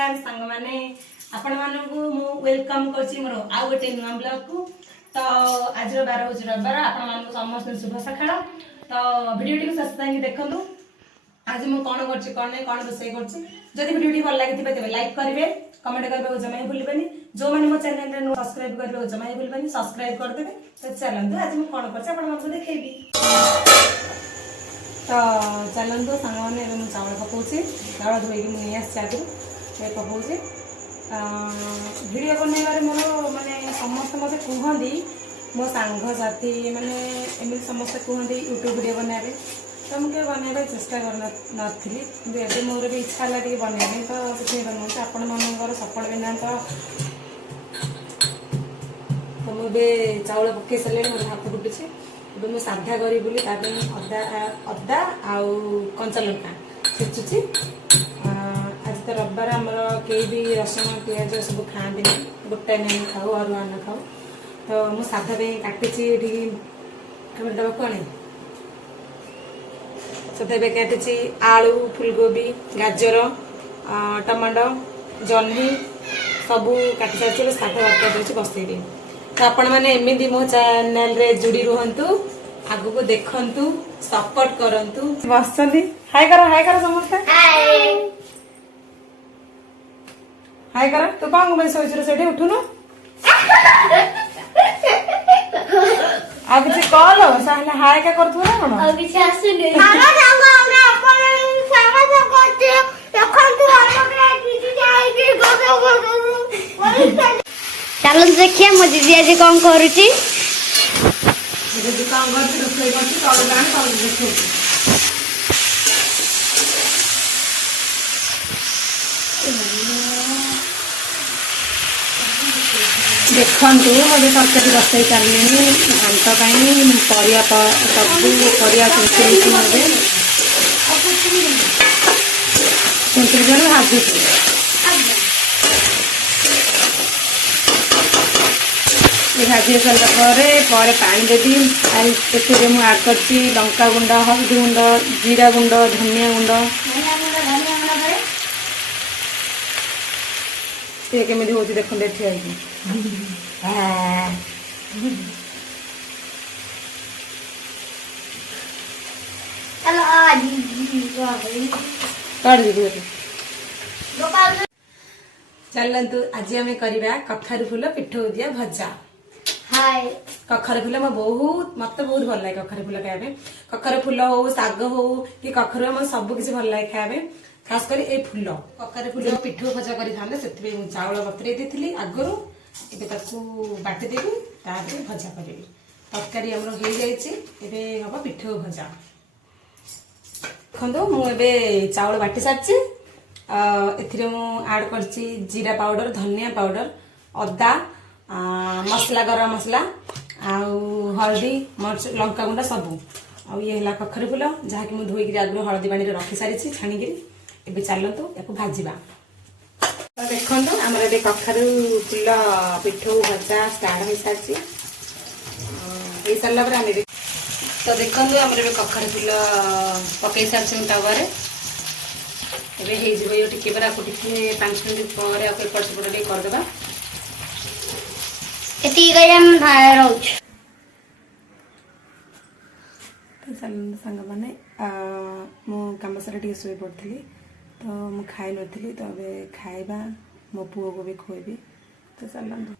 नमस्कार सांग माने आपण मानकु मु वेलकम करछि मोर आ गोटे नुवा ब्लॉग को। तो आज बार हो रविवार आपण मानकु समस्त शुभ सकाळ। तो वीडियो टी शेष तक देखंतु। आज मु कोन करछि कोन नै कोन रोसई करछि। जदि वीडियो टी भल लागिथिबे तेबे लाइक करिवे, कमेंट करबे जमाई भूलिबेनी। जो माने मो चैनल रे सब्सक्राइब करबे जमाई भूलिबेनी, सब्सक्राइब कर देबे। तो चलंतु आज मु कोन करछि आपण मानकु देखेबी। तो चलंतु सांग माने मु चावल पकाउछि। चावल धोई के मु नै आछि आगु ए पकाउछि। वीडियो बनैबारे मोर माने समस्त मते कहंदी मो सांग साथी माने एमि समस्त कहंदी यूट्यूब वीडियो बनाबे। तो मुझे बनवाई चेष्टा कर नथी मोर भी इच्छा है बनवाई। तो से बनाऊँ आपण मन सपोर्ट बिना तो मुझे चाउल पकई सारे मोर हाथ फुटुचे। मुझे साधा करी बोली अदा अदा आउ कंचा लंका छेचुची। आज तो रविवार आमर कई भी रसुण पिज सब खाती गोटाए नहीं खाऊ अरुआ न खाऊ। तो मुझे साधा पे काटी दबा कौन सतबे काटी आलू फुलकोबी गाजर टमाटो जह्नी सबू काटी सारी साधा बात बसैबी। तो आपण मैंने एमती मो चैनल रे जुड़ी रुहतु, आगु को देखंतु, सपोर्ट करंतु। बसंती हाय करो समस्त हाय करो। तू कौन मैं सोच से उठुनु आ किसी कॉल साहले हाय क्या करथु ना कोन अभी आसुनी सारा संग हमरा अपन सारा संग करते এখন তো আমরা কিছু যাই কি चलो देखिए मो दीदी आज कौन करूची। दीदी काम करती रसोई करती तले जान तले देखो देखंतु मुझे तरकारी बसई सारे घाट परिया सब परिया चुंचुड़ी मुझे चुंचुड़ी भाजु भाजी सारा पानी देवी। मुझे आड कर लंका गुंड हल्दी गुंड जीरा गुंड धनिया गुंड ये केमी हो देखते ठिया चलतु आज आम करवा कखारु फूल पिठौ दिया भजा। हाय कखारु फूल मत बहुत भल लगे। कखारु फूल खाया कखारु फूल हो साग हो कि कखारु मत सब किसी भल लगे खाया खास कर ए फूल कखारु फूल पिठौ भजा कर से चाउल बतरे दी आगु बाटिदेवी भजा करी तरकारी आम हो जाए हम पिठौ भजा। देखो मुझे चाउल बाटी सारी आड कर जीरा पाउडर धनिया पाउडर अदा मसला गरम मसला आउ हल्दी मर्च लंका गुंडा सबू आउ ये है कखारु फूल जहाँकि मुझे धोईक आगु हलदी पानी रखी सारी छाणिक ए चलतु या भाजवा। तो देखो आमर ए कखारु फूल पिठौ भजा स्टार्ट हो सारी हो सारा आम तो देखो आमर ए कखारु फूल पकई सारी तवे ये टिके पर आपको टिके 5 मिनट पर एपट सेपट टे करदेबा। सांग मैंने मु कम सारे शोई पड़ी तो मुझे खाई नी तो अभी खाइबा मो पुओ को भी खुएबी। तो चलते